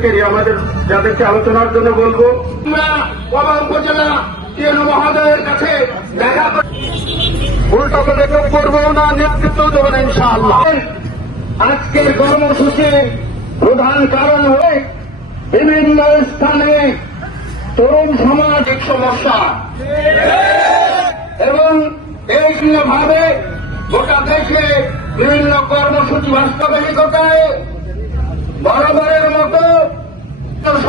প্রত্যেকেরই আমাদের যাদেরকে আলোচনার জন্য বলব, আমরা উপজেলা করে করব না, নেতৃত্ব দেবেন ইনশাআল্লাহ। আজকের কর্মসূচির প্রধান কারণ হয়ে বিভিন্ন স্থানে তরুণ সামাজিক সমস্যা। এবং এই ভাবে গোটা দেশে বিভিন্ন কর্মসূচি বাস্তবায়িততায় বরাবরের মতো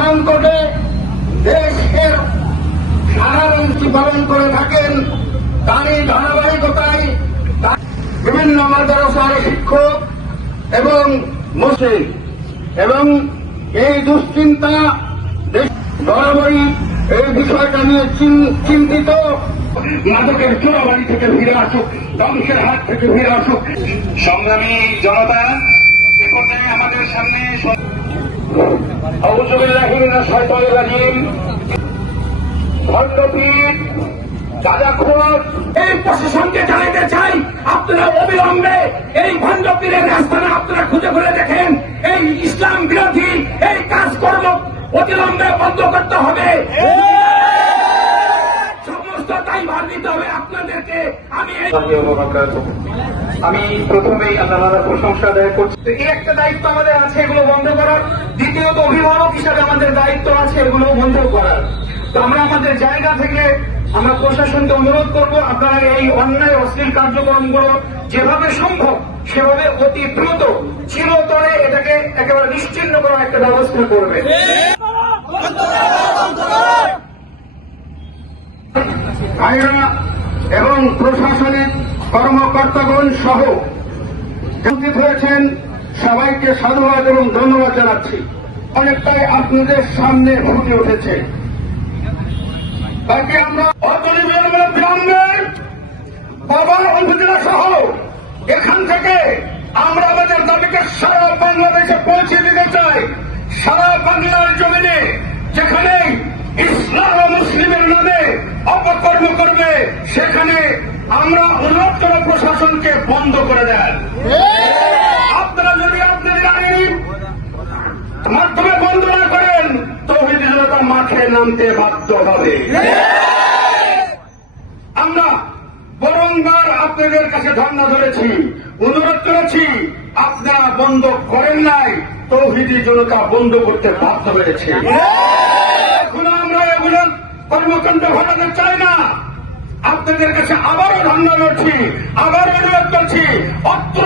সংকটে দেশের সারাংশী পালন করে থাকেন, তারই ধারাবাহিকতায় বিভিন্ন মাদ্রাসার শিক্ষক এবং মুসলিম এবং এই দুশ্চিন্তা বরাবরই এই বিষয়টা নিয়ে চিন- চিন্তিত। মাদকের চোরাবাড়ি থেকে ফিরে আসুক, ধ্বংসের হাত থেকে ফিরে আসুক। সংগ্রামী জনতা, এ আমাদের সামনে গাঁজাখোর এই প্রশাসনকে জানাতে চাই। আপনারা অবিলম্বে এই ভণ্ডপীরের রাস্তাটা আপনারা খুঁজে খুঁজে দেখেন। এই ইসলাম বিরোধী এই কাজকর্ম অবিলম্বে বন্ধ করতে হবে। সমস্ত দায়ভার নিতে হবে আপনাদেরকে। আমি আমি প্রথমেই আল্লাহ প্রশংসা আদায় করছি। এই একটা দায়িত্ব আমাদের আছে, এগুলো বন্ধ করার। দ্বিতীয়ত অভিভাবক হিসাবে আমাদের দায়িত্ব আছে এগুলো বন্ধ করার। তো আমরা আমাদের জায়গা থেকে আমরা প্রশাসনকে অনুরোধ করব, আপনারা এই অন্যায়, অশ্লীল কার্যক্রমগুলো যেভাবে সম্ভব সেভাবে অতি দ্রুত চিরতরে এটাকে একেবারে নিশ্চিন্ন করার একটা ব্যবস্থা করবে। এবং প্রশাসনিক কর্মকর্তাগণ সহ উপস্থিত হয়েছেন। সবাইকে সাধুবাদ এবং ধন্যবাদ জানাচ্ছি। অনেকটাই আপনাদের সামনে ফুটে উঠেছে। তাকে আমরা গ্রামের বাবার উপজেলা সহ এখান থেকে আমরা আমাদের দাবিকে সারা বাংলাদেশে পৌঁছে দিতে চাই। সারা বাংলার জমিনে যেখানে অপকর্ম করবে, সেখানে আমরা অনুরোধ প্রশাসনকে বন্ধ করে দেন আপনারা যদি আপনাদের আইন মাধ্যমে বন্ধ না করেন, তৌহিদ জনতা মাঠে নামতে বাধ্য হবে। আমরা বরংবার আপনাদের কাছে ধর্ণা ধরেছি, অনুরোধ করেছি, আপনারা বন্ধ করেন নাই, তৌহিদি জনতা বন্ধ করতে বাধ্য হয়েছে। কর্মকাণ্ড ঘটাতে চাই না। আপনাদের কাছে আবারও ধন্যবাদ করছি আবারও অনুরোধ করছি অত্র